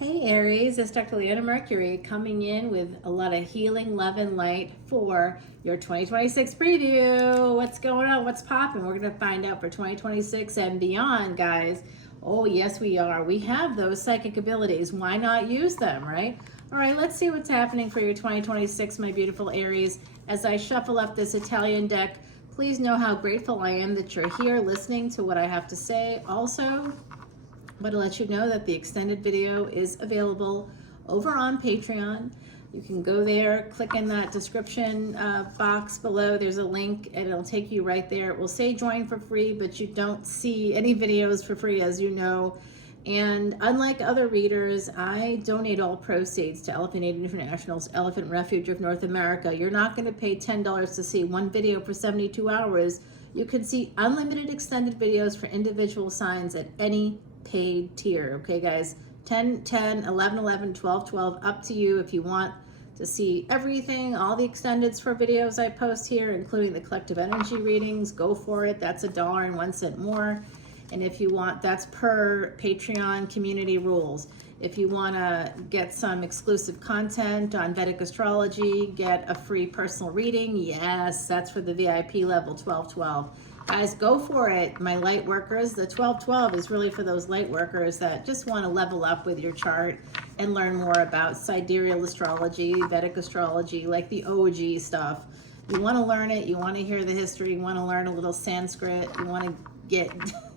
Hey Aries, it's Dr. Leona Mercury coming in with a lot of healing, love, and light for your 2026 preview. What's going on? What's popping? We're going to find out for 2026 and beyond, guys. Oh, yes, we are. We have those psychic abilities. Why not use them, right? All right, let's see what's happening for your 2026, my beautiful Aries. As I shuffle up this Italian deck, please know how grateful I am that you're here listening to what I have to say. Also, but to let you know that the extended video is available over on Patreon. You can go there, click in that description box below. There's a link and it'll take you right there. It will say join for free, but you don't see any videos for free, as you know. And unlike other readers, I donate all proceeds to Elephant Aid International's Elephant Refuge of North America. You're not going to pay $10 to see one video for 72 hours. You can see unlimited extended videos for individual signs at any paid tier. Okay, guys, 10, 10, 11, 11, 12, 12, up to you if you want to see everything, all the extendeds for videos I post here, including the collective energy readings. Go for it. That's $1.01 more. And if you want, that's per Patreon community rules. If you want to get some exclusive content on Vedic Astrology, get a free personal reading, yes, that's for the VIP level 1212. Guys, go for it, my light workers. The 1212 is really for those light workers that just want to level up with your chart and learn more about sidereal astrology, Vedic astrology, like the OG stuff. You want to learn it, you want to hear the history, you want to learn a little Sanskrit, you want to get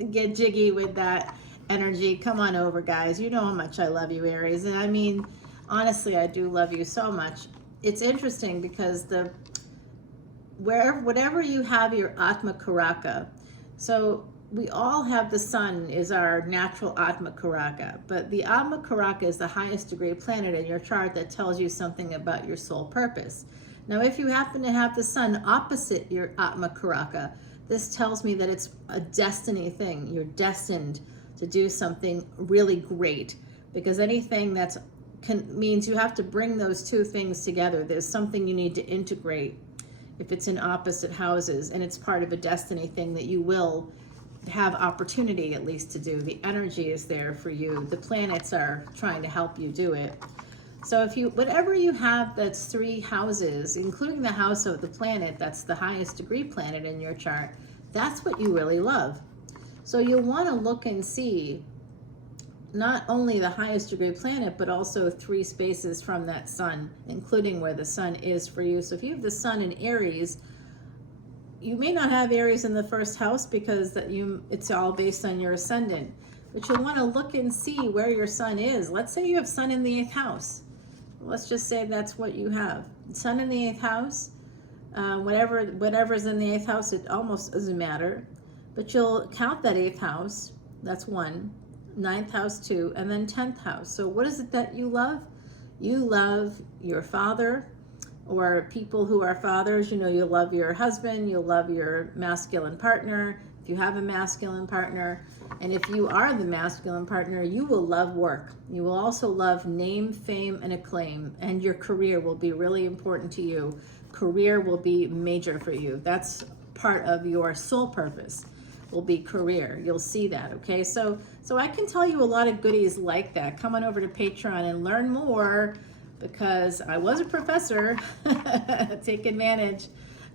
jiggy with that energy. Come on over, guys. You know how much I love you, Aries. And I mean, honestly, I do love you so much. It's interesting because whatever you have your Atma Karaka, so we all have the sun is our natural Atma Karaka, but the Atma Karaka is the highest degree planet in your chart that tells you something about your soul purpose. Now, if you happen to have the sun opposite your Atma Karaka, this tells me that it's a destiny thing. You're destined to do something really great, because anything that's means you have to bring those two things together. There's something you need to integrate if it's in opposite houses, and it's part of a destiny thing that you will have opportunity at least to do. The energy is there for you. The planets are trying to help you do it. So if you, whatever you have that's 3 houses, including the house of the planet, that's the highest degree planet in your chart, that's what you really love. So you'll want to look and see not only the highest degree planet, but also 3 spaces from that sun, including where the sun is for you. So if you have the sun in Aries, you may not have Aries in the first house because it's all based on your ascendant, but you'll want to look and see where your sun is. Let's say you have sun in the 8th house. Let's just say that's what you have. Sun in the 8th house, whatever's in the 8th house, it almost doesn't matter, but you'll count that 8th house, that's 1, 9th house 2, and then 10th house. So what is it that you love? You love your father, or people who are fathers. You know, you love your husband, you love your masculine partner, if you have a masculine partner. And if you are the masculine partner, you will love work. You will also love name, fame, and acclaim, and your career will be really important to you. Career will be major for you. That's part of your soul purpose, will be career. You'll see that, okay? So I can tell you a lot of goodies like that. Come on over to Patreon and learn more, because I was a professor. Take advantage.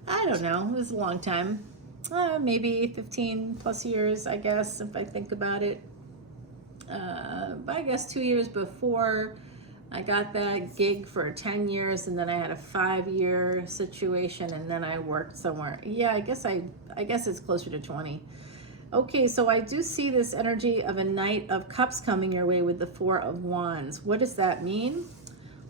I don't know, it was a long time. Maybe 15 plus years, I guess, if I think about it. But I guess 2 years before I got that gig for 10 years, and then I had a 5-year situation, and then I worked somewhere. Yeah, I guess it's closer to 20. Okay, so I do see this energy of a Knight of Cups coming your way with the 4 of Wands. What does that mean?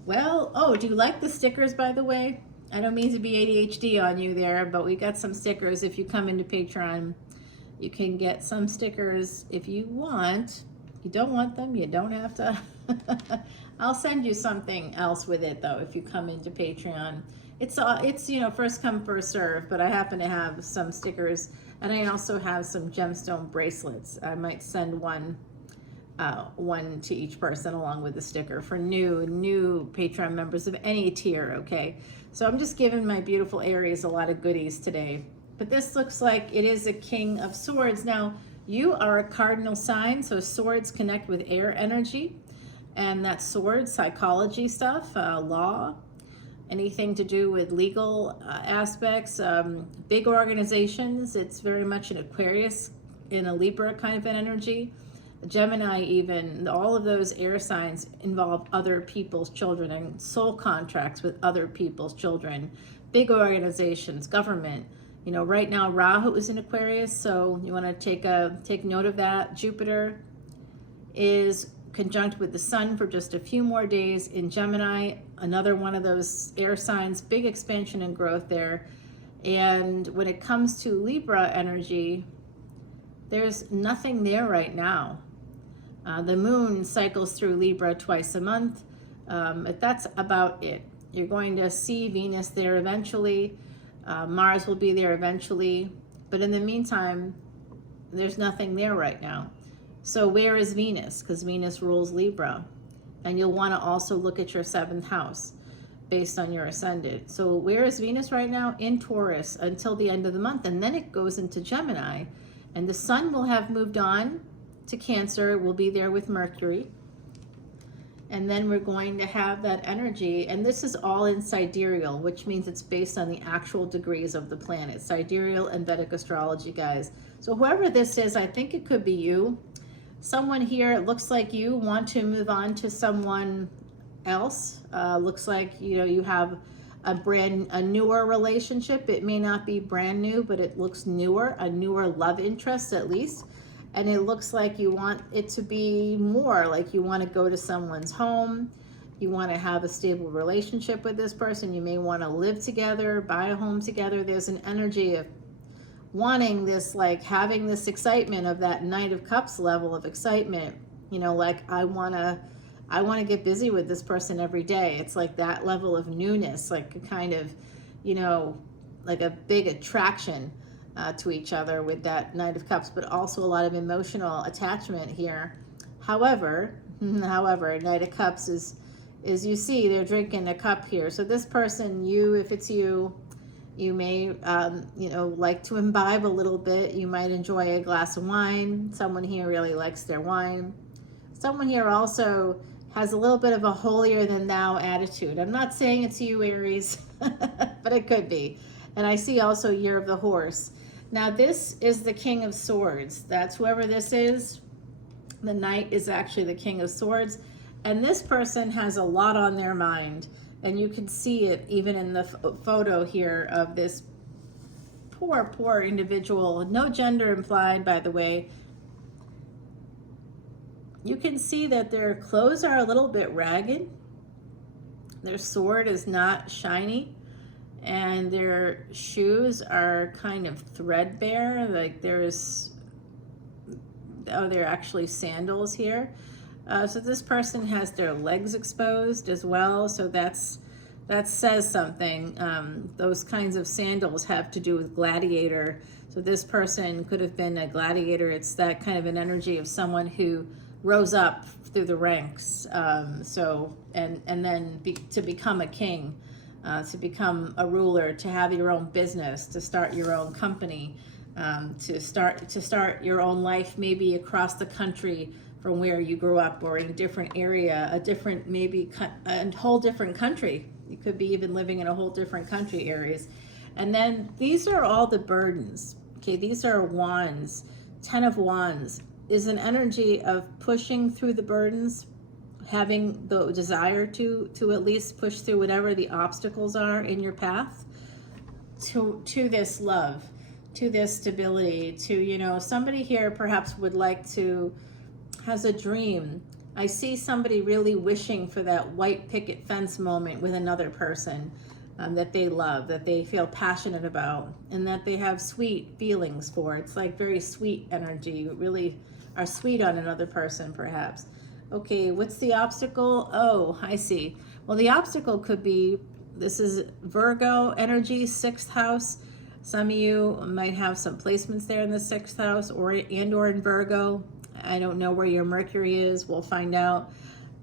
Well, oh, do you like the stickers, by the way? I don't mean to be ADHD on you there, but we got some stickers. If you come into Patreon, you can get some stickers if you want. If you don't want them, you don't have to. I'll send you something else with it, though, if you come into Patreon. It's you know, first come, first serve, but I happen to have some stickers, and I also have some gemstone bracelets. I might send one to each person along with the sticker for new Patreon members of any tier, okay? So I'm just giving my beautiful Aries a lot of goodies today. But this looks like it is a King of Swords. Now, you are a cardinal sign, so swords connect with air energy. And that's swords, psychology stuff, law, anything to do with legal aspects, big organizations. It's very much an Aquarius in a Libra kind of an energy. Gemini, even, all of those air signs involve other people's children and soul contracts with other people's children, big organizations, government. You know, right now Rahu is in Aquarius, so you want to take note of that. Jupiter is conjunct with the sun for just a few more days in Gemini, another one of those air signs, big expansion and growth there. And when it comes to Libra energy, there's nothing there right now. The moon cycles through Libra twice a month. That's about it. You're going to see Venus there eventually. Mars will be there eventually. But in the meantime, there's nothing there right now. So where is Venus? Because Venus rules Libra. And you'll want to also look at your 7th house based on your ascendant. So where is Venus right now? In Taurus until the end of the month. And then it goes into Gemini. And the sun will have moved on to Cancer. We'll be there with Mercury. And then we're going to have that energy. And this is all in sidereal, which means it's based on the actual degrees of the planet. Sidereal and Vedic astrology, guys. So whoever this is, I think it could be you. Someone here, it looks like you want to move on to someone else. Looks like, you know, you have a newer relationship. It may not be brand new, but it looks newer, a newer love interest at least. And it looks like you want it to be more, like you want to go to someone's home. You want to have a stable relationship with this person. You may want to live together, buy a home together. There's an energy of wanting this, like having this excitement of that Knight of Cups level of excitement. You know, like I want to get busy with this person every day. It's like that level of newness, like a kind of, you know, like a big attraction to each other with that Knight of Cups, but also a lot of emotional attachment here. However, Knight of Cups is you see, they're drinking a cup here. So this person, if it's you, you may, you know, like to imbibe a little bit. You might enjoy a glass of wine. Someone here really likes their wine. Someone here also has a little bit of a holier than thou attitude. I'm not saying it's you, Aries, but it could be. And I see also Year of the Horse. Now this is the King of Swords. That's whoever this is. The Knight is actually the King of Swords. And this person has a lot on their mind. And you can see it even in the photo here of this poor individual. No gender implied, by the way. You can see that their clothes are a little bit ragged. Their sword is not shiny. And their shoes are kind of threadbare. Like they're actually sandals here. So this person has their legs exposed as well. So that says something. Those kinds of sandals have to do with gladiator. So this person could have been a gladiator. It's that kind of an energy of someone who rose up through the ranks. And then to become a king. To become a ruler, to have your own business, to start your own company, to start your own life, maybe across the country from where you grew up, or in a different area, a whole different country. You could be even living in a whole different country, Aries. And then these are all the burdens. Okay, these are wands. 10 of Wands is an energy of pushing through the burdens, having the desire to at least push through whatever the obstacles are in your path to this love, to this stability, to, you know, somebody here perhaps has a dream. I see somebody really wishing for that white picket fence moment with another person that they love, that they feel passionate about, and that they have sweet feelings for. It's like very sweet energy. You really are sweet on another person, perhaps. Okay, what's the obstacle? Oh, I see. Well, the obstacle could be, this is Virgo energy, 6th house. Some of you might have some placements there in the 6th house or in Virgo. I don't know where your Mercury is. We'll find out.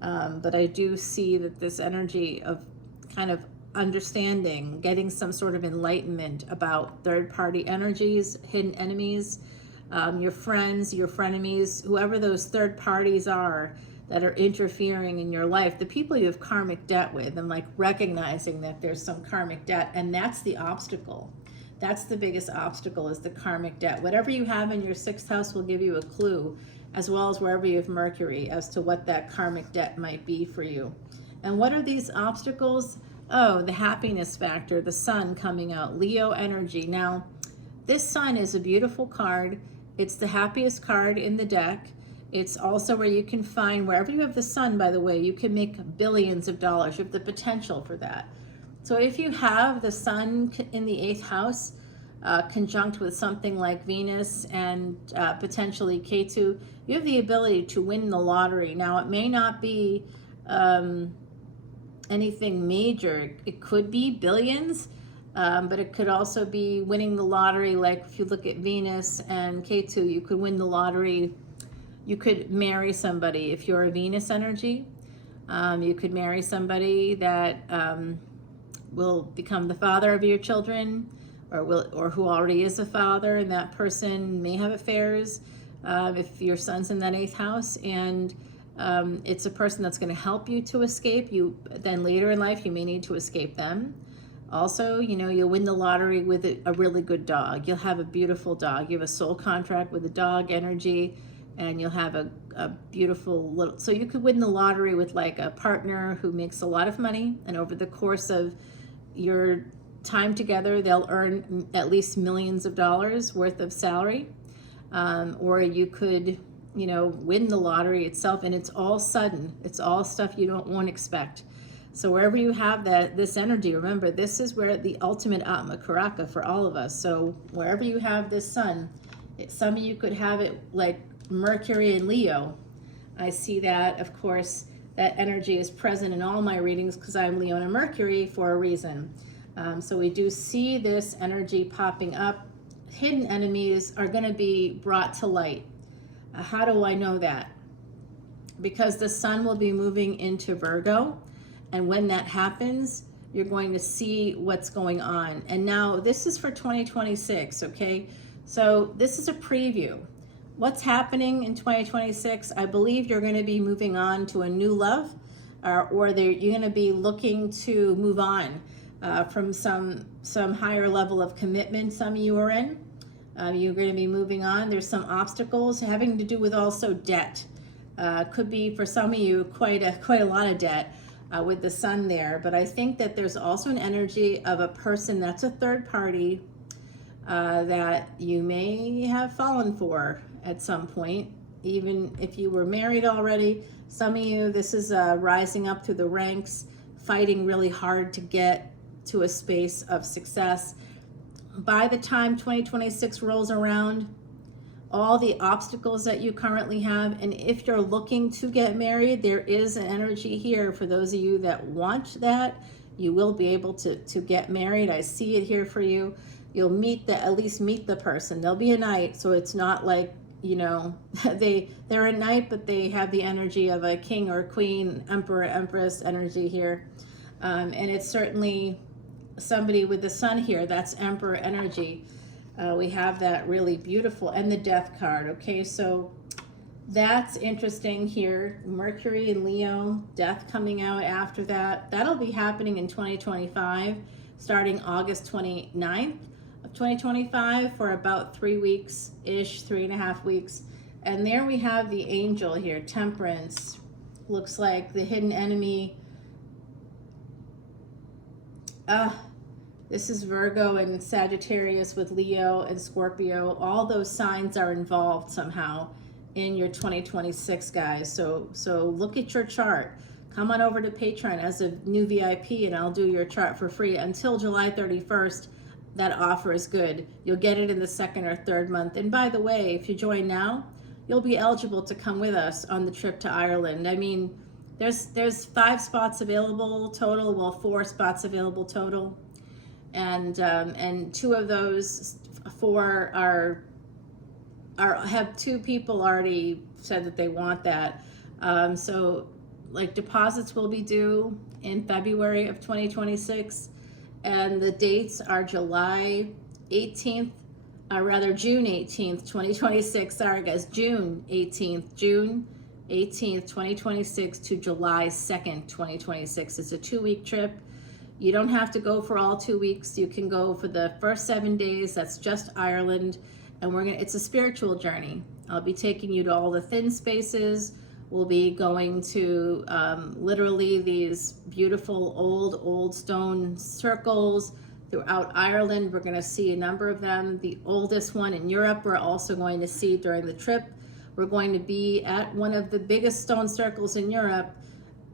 But I do see that this energy of kind of understanding, getting some sort of enlightenment about third-party energies, hidden enemies, your friends, your frenemies, whoever those third parties are, that are interfering in your life, the people you have karmic debt with, and like recognizing that there's some karmic debt, and that's the obstacle. That's the biggest obstacle, is the karmic debt. Whatever you have in your 6th house will give you a clue, as well as wherever you have Mercury, as to what that karmic debt might be for you. And what are these obstacles? Oh, the happiness factor, the sun coming out, Leo energy. Now, this sun is a beautiful card. It's the happiest card in the deck. It's also where you can find, wherever you have the sun, by the way, you can make billions of dollars. You have the potential for that. So if you have the sun in the 8th house, conjunct with something like Venus and potentially Ketu, you have the ability to win the lottery. Now, it may not be anything major. It could be billions, but it could also be winning the lottery. Like if you look at Venus and Ketu, you could win the lottery. You could marry somebody if you're a Venus energy. You could marry somebody that will become the father of your children, or who already is a father, and that person may have affairs if your son's in that 8th house, and it's a person that's going to help you to escape. Then later in life, you may need to escape them. Also, you'll win the lottery with a really good dog. You'll have a beautiful dog. You have a soul contract with a dog energy, and you'll have a beautiful little, so you could win the lottery with like a partner who makes a lot of money, and over the course of your time together, they'll earn at least millions of dollars worth of salary. Or you could, win the lottery itself, and it's all sudden. It's all stuff you won't expect. So wherever you have this energy, remember, this is where the ultimate Atma Karaka for all of us. So wherever you have this sun, some of you could have it like Mercury and Leo. I see that, of course, that energy is present in all my readings because I'm Leona Mercury for a reason. So we do see this energy popping up. Hidden enemies are going to be brought to light. How do I know that? Because the sun will be moving into Virgo, and when that happens, you're going to see what's going on. And now this is for 2026, okay? So this is a preview. What's happening in 2026? I believe you're going to be moving on to a new love, or you're going to be looking to move on from some higher level of commitment some of you are in. You're going to be moving on. There's some obstacles having to do with also debt. Could be for some of you quite a lot of debt with the sun there. But I think that there's also an energy of a person that's a third party that you may have fallen for at some point, even if you were married already. Some of you, this is rising up through the ranks, fighting really hard to get to a space of success. By the time 2026 rolls around, all the obstacles that you currently have, and if you're looking to get married, there is an energy here for those of you that want that. You will be able to get married. I see it here for you. You'll at least meet the person. There'll be a night, so it's not like, they're a knight, but they have the energy of a king or queen, emperor, empress energy here. And it's certainly somebody with the sun here, that's emperor energy. We have that really beautiful, and the death card. Okay, so that's interesting here. Mercury and Leo, death coming out after that. That'll be happening in 2025, starting August 29th of 2025 for about 3 weeks-ish, 3.5 weeks. And there we have the angel here, Temperance. Looks like the hidden enemy. This is Virgo and Sagittarius with Leo and Scorpio. All those signs are involved somehow in your 2026, guys. So look at your chart. Come on over to Patreon as a new VIP, and I'll do your chart for free until July 31st. That offer is good. You'll get it in the 2nd or 3rd month. And by the way, if you join now, you'll be eligible to come with us on the trip to Ireland. I mean, there's 5 spots available total. Well, 4 spots available total. And 2 of those 4 have 2 people already said that they want that. So like deposits will be due in February of 2026, and the dates are June 18th, 2026. Sorry guys, June 18th, June 18th, 2026 to July 2nd, 2026. It's a 2-week trip. You don't have to go for all 2 weeks. You can go for the first 7 days. That's just Ireland. And it's a spiritual journey. I'll be taking you to all the thin spaces. We'll be going to literally these beautiful old stone circles throughout Ireland. We're going to see a number of them. The oldest one in Europe we're also going to see during the trip. We're going to be at one of the biggest stone circles in Europe,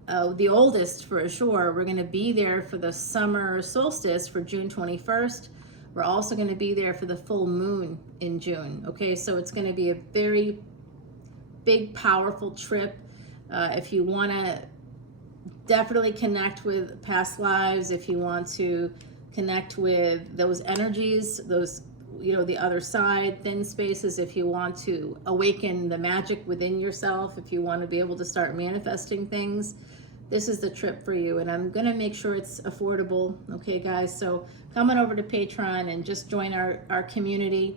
the oldest for sure. We're going to be there for the summer solstice for June 21st. We're also going to be there for the full moon in June. Okay, so it's going to be a very big, powerful trip. If you want to definitely connect with past lives, if you want to connect with those energies, those, you know, the other side, thin spaces, if you want to awaken the magic within yourself, if you want to be able to start manifesting things, this is the trip for you. And I'm going to make sure it's affordable. Okay, guys, so come on over to Patreon and just join our community.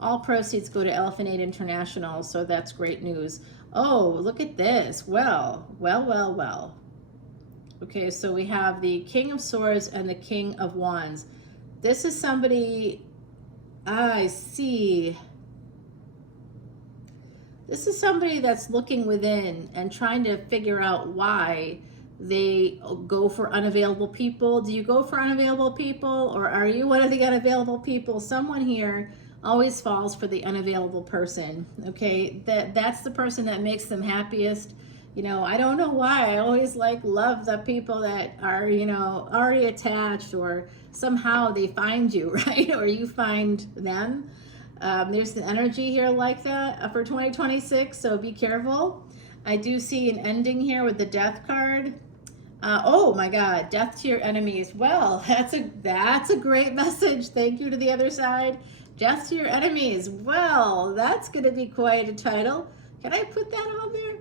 All proceeds go to Elephant Aid International, so that's great news. Oh, look at this. Well. Okay, so we have the King of Swords and the King of Wands. This is somebody, I see. This is somebody that's looking within and trying to figure out why they go for unavailable people. Do you go for unavailable people, or are you one of the unavailable people? Someone here always falls for the unavailable person. Okay, that's the person that makes them happiest. You know, I don't know why. I always love the people that are, you know, already attached, or somehow they find you, right? Or you find them. There's an energy here like that for 2026, so be careful. I do see an ending here with the Death card. Oh my God, death to your enemies. Well, that's a great message. Thank you to the other side. Death to your enemies. Well, that's going to be quite a title. Can I put that on there?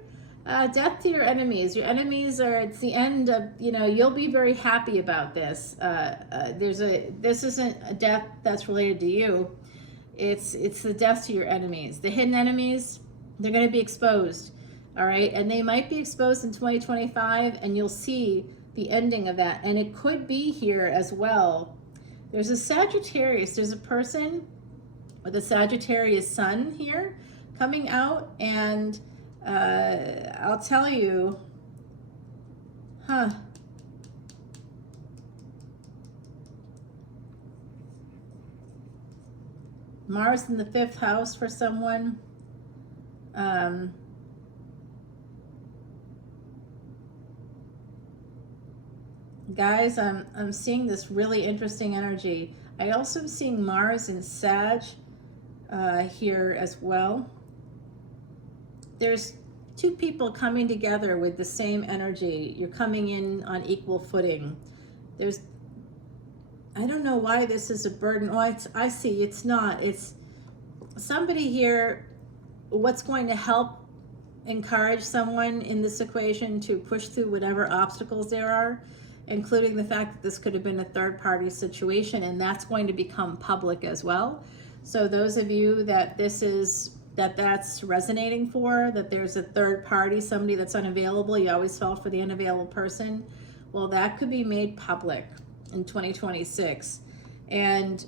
Death to your enemies. Your enemies are, it's the end of, you know, you'll be very happy about this. This isn't a death that's related to you. It's the death to your enemies. The hidden enemies, they're going to be exposed. All right. And they might be exposed in 2025, and you'll see the ending of that. And it could be here as well. There's a Sagittarius. There's a person with a Sagittarius sun here coming out, and I'll tell you, Mars in the 5th house for someone. Guys, I'm seeing this really interesting energy. I also am seeing Mars in Sag here as well. There's two people coming together with the same energy. You're coming in on equal footing. I don't know why this is a burden. Oh, I see, it's not. It's somebody here, what's going to help encourage someone in this equation to push through whatever obstacles there are, including the fact that this could have been a third-party situation, and that's going to become public as well. So those of you that that's resonating for, that there's a third party, somebody that's unavailable, you always fell for the unavailable person, well, that could be made public in 2026. And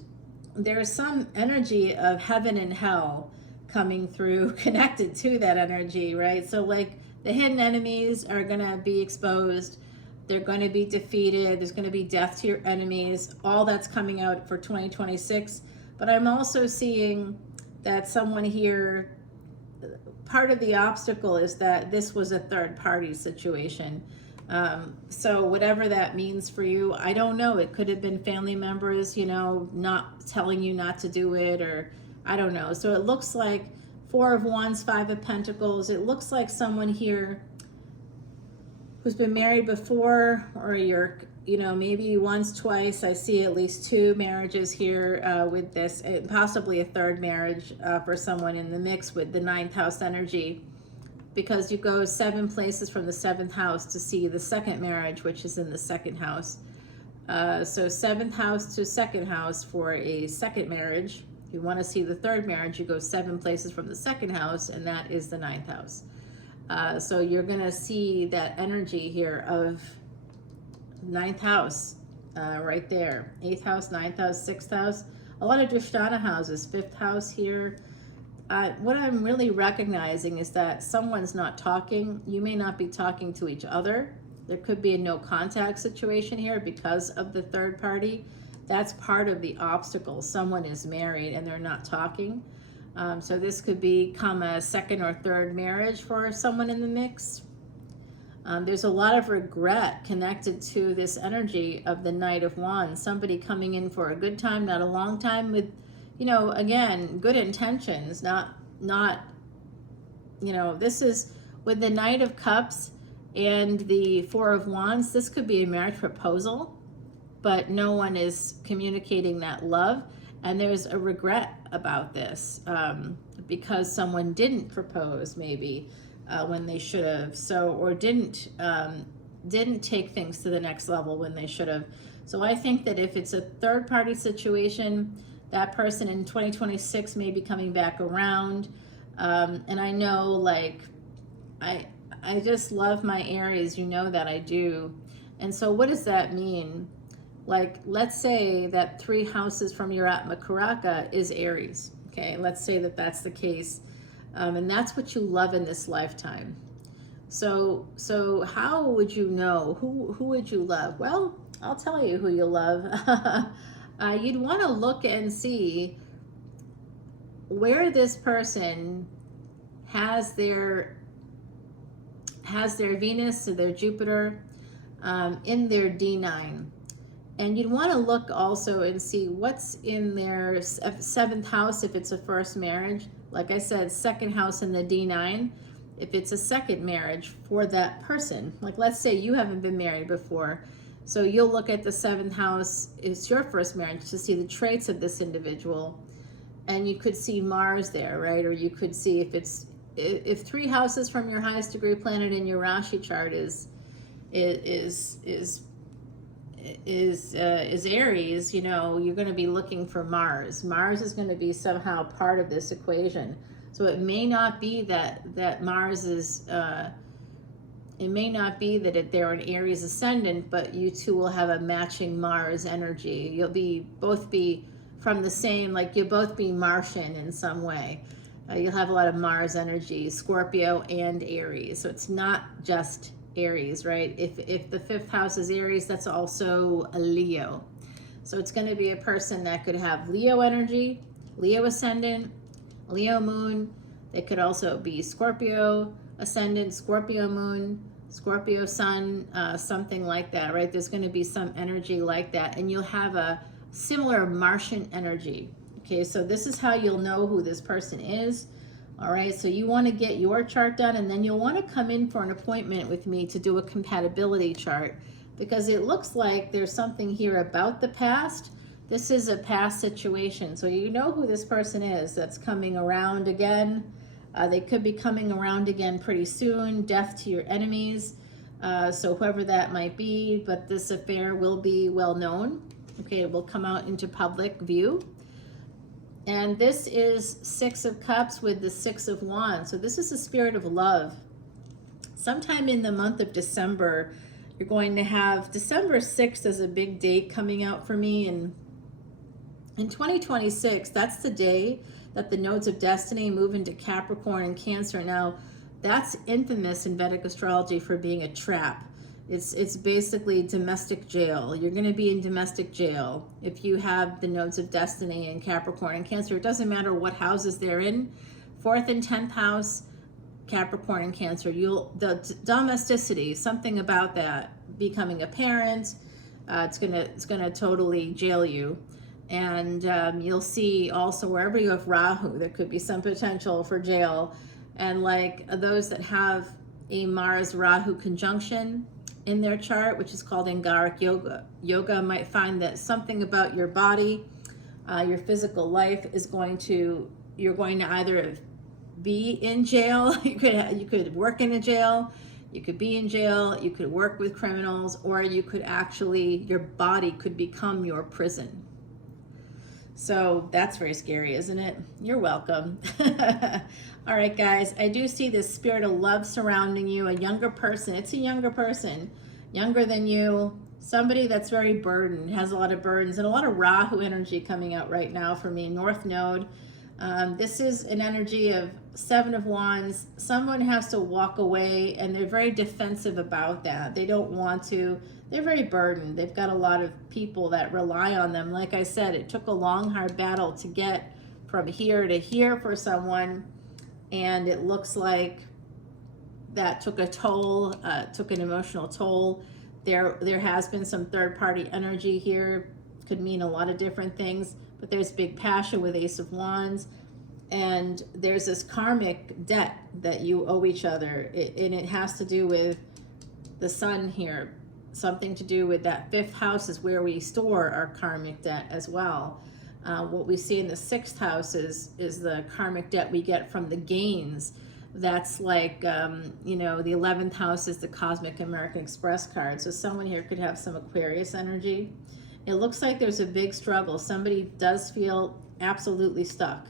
there's some energy of heaven and hell coming through connected to that energy, right? So like the hidden enemies are going to be exposed. They're going to be defeated. There's going to be death to your enemies. All that's coming out for 2026. But I'm also seeing that someone here, part of the obstacle is that this was a third party situation. So whatever that means for you, I don't know. It could have been family members, you know, not telling you not to do it, or I don't know. So it looks like 4 of Wands, 5 of Pentacles. It looks like someone here who's been married before, or you're, you know, maybe once, twice. I see at least 2 marriages here with this, possibly a third marriage for someone in the mix with the 9th house energy, because you go 7 places from the 7th house to see the second marriage, which is in the 2nd house. So 7th house to 2nd house for a second marriage. If you want to see the third marriage, you go 7 places from the 2nd house, and that is the 9th house. So you're going to see that energy here of ninth house right there. 8th house, 9th house, 6th house. A lot of Drishtana houses, 5th house here. What I'm really recognizing is that someone's not talking. You may not be talking to each other. There could be a no contact situation here because of the third party. That's part of the obstacle. Someone is married and they're not talking. So this could become a second or third marriage for someone in the mix. There's a lot of regret connected to this energy of the Knight of Wands. Somebody coming in for a good time, not a long time, with, you know, again, good intentions, not, you know, this is with the Knight of Cups and the Four of Wands. This could be a marriage proposal, but no one is communicating that love. And there's a regret about this because someone didn't propose maybe when they should have, so, or didn't take things to the next level when they should have. So I think that if it's a third party situation, that person in 2026 may be coming back around. And I know, like, I just love my Aries, you know that I do. And so what does that mean? Like, let's say that 3 houses from your Atma Karaka is Aries. Okay, let's say that that's the case. And that's what you love in this lifetime. So how would you know? Who would you love? Well, I'll tell you who you love. You'd want to look and see where this person has their Venus or their Jupiter in their D9. And you'd want to look also and see what's in their 7th house if it's a first marriage. Like I said, 2nd house in the D9 if it's a second marriage for that person. Like, let's say you haven't been married before. So you'll look at the 7th house, it's your first marriage, to see the traits of this individual. And you could see Mars there, right? Or you could see if 3 houses from your highest degree planet in your Rashi chart is Aries, you know, you're going to be looking for Mars. Mars is going to be somehow part of this equation. So it may not be that Mars is, it may not be that they're an Aries ascendant, but you two will have a matching Mars energy. You'll both be from the same, like you'll both be Martian in some way. You'll have a lot of Mars energy, Scorpio and Aries. So it's not just Aries, right? If the 5th house is Aries, that's also a Leo. So it's going to be a person that could have Leo energy, Leo ascendant, Leo moon. They could also be Scorpio ascendant, Scorpio moon, Scorpio sun, something like that, right? There's going to be some energy like that, and you'll have a similar Martian energy. Okay, so this is how you'll know who this person is. All right, so you want to get your chart done, and then you'll want to come in for an appointment with me to do a compatibility chart, because it looks like there's something here about the past. This is a past situation, so you know who this person is that's coming around again. They could be coming around again pretty soon. Death to your enemies, so whoever that might be, but this affair will be well known. Okay, it will come out into public view. And this is 6 of Cups with the 6 of Wands. So this is the spirit of love. Sometime in the month of December, you're going to have December 6th as a big date coming out for me. And in 2026, that's the day that the nodes of destiny move into Capricorn and Cancer. Now, that's infamous in Vedic astrology for being a trap. It's basically domestic jail. You're going to be in domestic jail if you have the nodes of destiny in Capricorn and Cancer. It doesn't matter what houses they're in. 4th and 10th house, Capricorn and Cancer. The domesticity, something about that, becoming a parent, it's gonna totally jail you. And you'll see also wherever you have Rahu, there could be some potential for jail. And like those that have a Mars Rahu conjunction in their chart, which is called Angaric Yoga, might find that something about your body, your physical life you're going to either be in jail, you could work in a jail, you could be in jail, you could work with criminals, or you could actually, your body could become your prison. So that's very scary, isn't it? You're welcome. All right, guys, I do see this spirit of love surrounding you, a younger person. It's a younger person, younger than you, somebody that's very burdened, has a lot of burdens, and a lot of Rahu energy coming out right now for me, North Node. This is an energy of Seven of Wands. Someone has to walk away, and they're very defensive about that. They don't want to. They're very burdened. They've got a lot of people that rely on them. Like I said, it took a long, hard battle to get from here to here for someone, and it looks like that took a toll, took an emotional toll. There has been some third-party energy here. Could mean a lot of different things, but there's big passion with Ace of Wands, and there's this karmic debt that you owe each other, and it has to do with the sun here. Something to do with that fifth house is where we store our karmic debt as well. What we see in the sixth house is the karmic debt we get from the gains. That's like, you know, the 11th house is the Cosmic American Express card. So someone here could have some Aquarius energy. It looks like there's a big struggle. Somebody does feel absolutely stuck.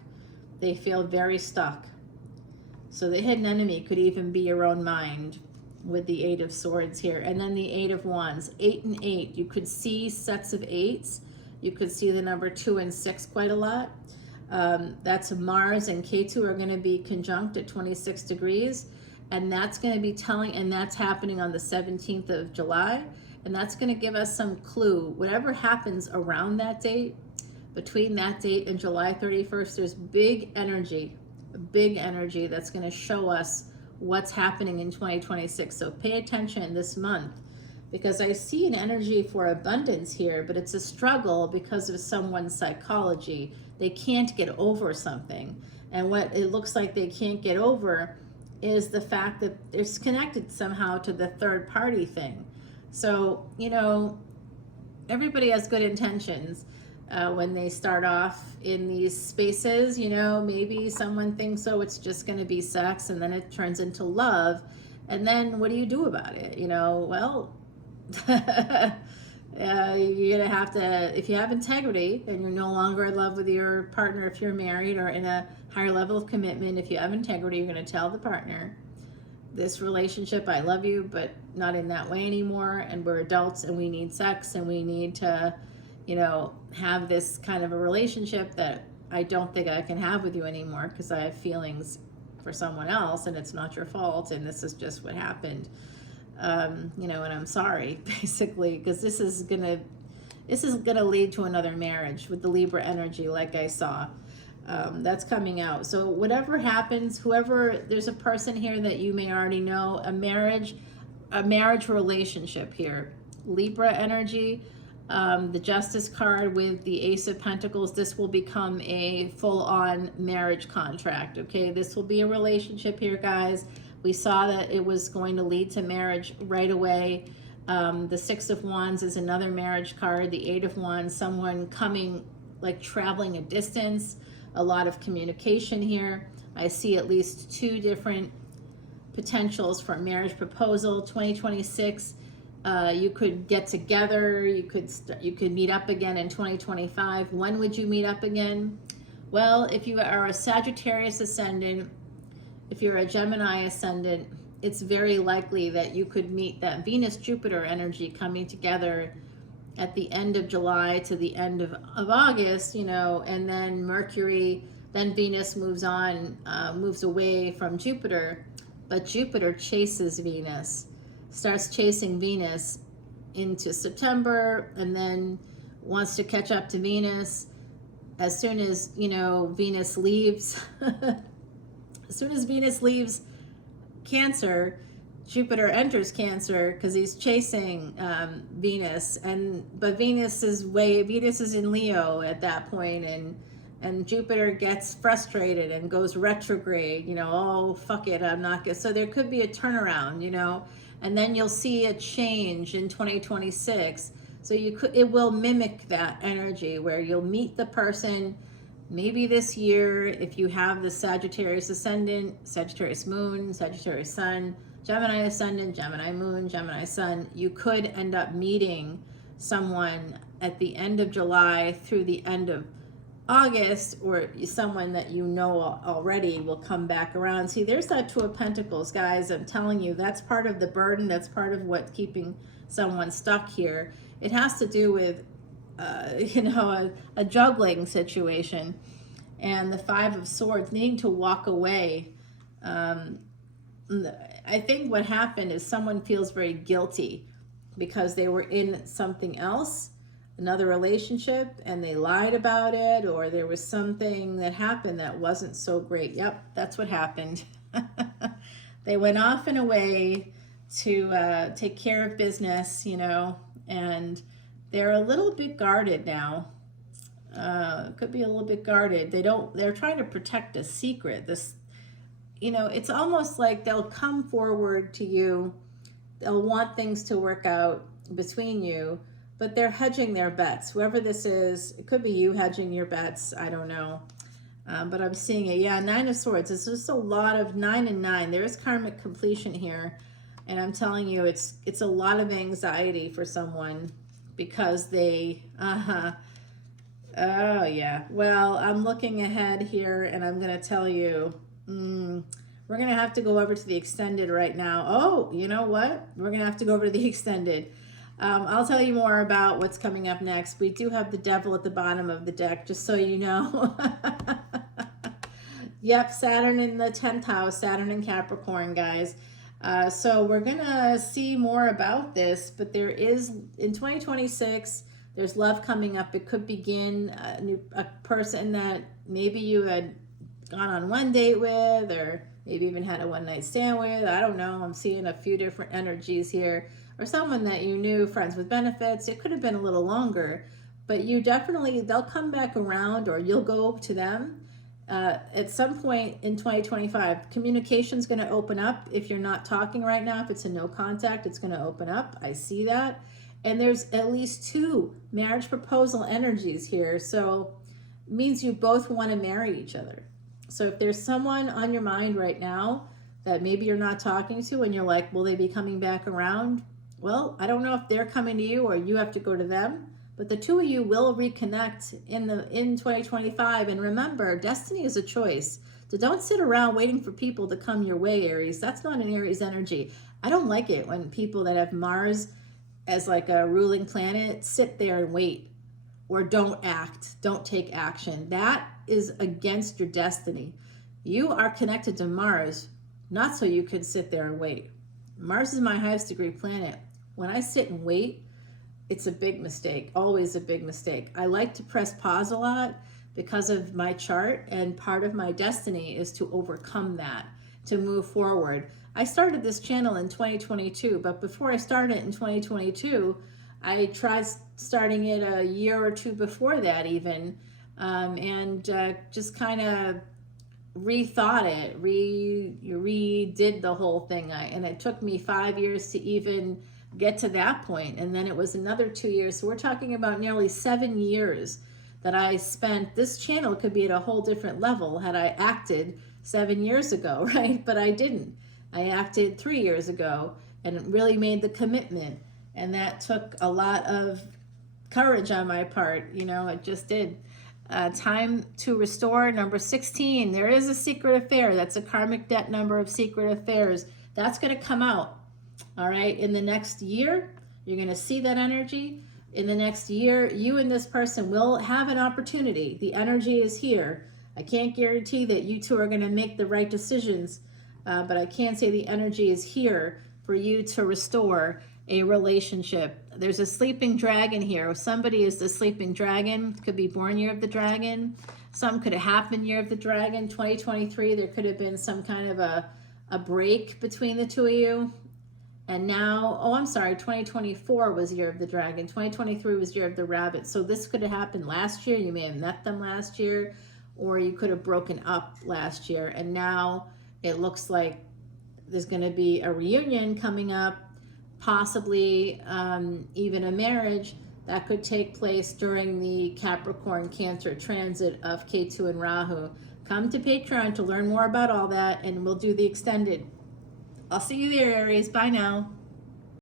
They feel very stuck. So the hidden enemy could even be your own mind with the Eight of Swords here. And then the Eight of Wands, 8 and 8. You could see sets of eights. You could see the number 2 and 6 quite a lot. That's Mars and Ketu are going to be conjunct at 26 degrees. And that's going to be telling, and that's happening on the 17th of July. And that's going to give us some clue. Whatever happens around that date, between that date and July 31st, there's big energy that's going to show us what's happening in 2026. So pay attention this month, because I see an energy for abundance here, but it's a struggle because of someone's psychology. They can't get over something. And what it looks like they can't get over is the fact that it's connected somehow to the third party thing. So, you know, everybody has good intentions when they start off in these spaces. You know, maybe someone thinks, oh, it's just going to be sex, and then it turns into love. And then what do you do about it? You know, well, you're going to have to, if you have integrity and you're no longer in love with your partner, if you're married or in a higher level of commitment, if you have integrity, you're going to tell the partner, this relationship, I love you, but not in that way anymore. And we're adults and we need sex, and we need to, you know, have this kind of a relationship that I don't think I can have with you anymore because I have feelings for someone else, and it's not your fault, and this is just what happened. You know, and I'm sorry, basically, because this is gonna lead to another marriage with the Libra energy, like I saw. That's coming out. So whatever happens, whoever, there's a person here that you may already know, a marriage relationship here, Libra energy. The Justice card with the Ace of Pentacles, this will become a full-on marriage contract, okay? This will be a relationship here, guys. We saw that it was going to lead to marriage right away. The Six of Wands is another marriage card. The Eight of Wands, someone coming, like traveling a distance, a lot of communication here. I see at least 2 different potentials for marriage proposal. 2026, you could get together, you could meet up again in 2025. When would you meet up again? Well, if you are a Sagittarius ascendant, if you're a Gemini ascendant, it's very likely that you could meet that Venus-Jupiter energy coming together at the end of July to the end of August, you know, and then Mercury, then Venus moves on, moves away from Jupiter, but Jupiter chases Venus, starts chasing Venus into September, and then wants to catch up to Venus. As soon as, you know, Venus leaves, as soon as Venus leaves Cancer, Jupiter enters Cancer because he's chasing Venus, but Venus is in Leo at that point, and Jupiter gets frustrated and goes retrograde. You know, oh fuck it, I'm not good. So there could be a turnaround, you know, and then you'll see a change in 2026. So it will mimic that energy where you'll meet the person. Maybe this year, if you have the Sagittarius ascendant, Sagittarius moon, Sagittarius sun, Gemini ascendant, Gemini moon, Gemini sun, you could end up meeting someone at the end of July through the end of August, or someone that you know already will come back around. See, there's that Two of Pentacles, guys. I'm telling you, that's part of the burden. That's part of what keeping someone stuck here. It has to do with, you know, a juggling situation. And the Five of Swords, needing to walk away. I think what happened is someone feels very guilty because they were in something else, another relationship, and they lied about it, or there was something that happened that wasn't so great. Yep, that's what happened. They went off and away to take care of business, you know, and they're a little bit guarded now. Could be a little bit guarded. They're trying to protect a secret. This, you know, it's almost like they'll come forward to you. They'll want things to work out between you, but they're hedging their bets. Whoever this is, it could be you hedging your bets. I don't know. But I'm seeing it. Yeah, Nine of Swords. It's just a lot of 9 and 9. There is karmic completion here. And I'm telling you, it's a lot of anxiety for someone because they, oh yeah. Well, I'm looking ahead here and I'm going to tell you, we're going to have to go over to the extended right now. Oh, you know what? We're going to have to go over to the extended. I'll tell you more about what's coming up next. We do have the Devil at the bottom of the deck, just so you know. Yep, Saturn in the 10th house, Saturn in Capricorn, guys. So we're going to see more about this, but there is, in 2026, there's love coming up. It could begin a person that maybe you had gone on one date with, or maybe even had a one-night stand with. I don't know. I'm seeing a few different energies here. Or someone that you knew, friends with benefits. It could have been a little longer, but you definitely, they'll come back around, or you'll go to them at some point in 2025. Communication's going to open up. If you're not talking right now, if it's a no contact, it's going to open up. I see that. And there's at least 2 marriage proposal energies here. So it means you both want to marry each other. So if there's someone on your mind right now that maybe you're not talking to, and you're like, will they be coming back around? Well, I don't know if they're coming to you or you have to go to them, but the 2 of you will reconnect in 2025. And remember, destiny is a choice. So don't sit around waiting for people to come your way, Aries. That's not an Aries energy. I don't like it when people that have Mars as like a ruling planet sit there and wait, or don't act, don't take action. That is against your destiny. You are connected to Mars, not so you could sit there and wait. Mars is my highest degree planet. When I sit and wait, it's a big mistake, always a big mistake. I like to press pause a lot because of my chart, and part of my destiny is to overcome that, to move forward. I started this channel in 2022, but before I started in 2022, I tried starting it a year or 2 before that even, and just kind of rethought it, redid the whole thing. And it took me 5 years to even get to that point. And then it was another 2 years. So we're talking about nearly 7 years that I spent. This channel could be at a whole different level had I acted 7 years ago, right? But I didn't. I acted 3 years ago and really made the commitment. And that took a lot of courage on my part. You know, it just did. Time to restore, number 16. There is a secret affair. That's a karmic debt number of secret affairs. That's going to come out. All right. In the next year, you're going to see that energy. In the next year, you and this person will have an opportunity. The energy is here. I can't guarantee that you two are going to make the right decisions, but I can say the energy is here for you to restore a relationship. There's a sleeping dragon here. Somebody is the sleeping dragon. Could be born year of the dragon. Some could have happened year of the dragon. 2023, there could have been some kind of a break between the 2 of you. And now, oh, I'm sorry, 2024 was year of the dragon. 2023 was year of the rabbit. So this could have happened last year. You may have met them last year, or you could have broken up last year. And now it looks like there's going to be a reunion coming up, possibly even a marriage that could take place during the Capricorn Cancer transit of Ketu and Rahu. Come to Patreon to learn more about all that, and we'll do the extended. I'll see you there, Aries. Bye now.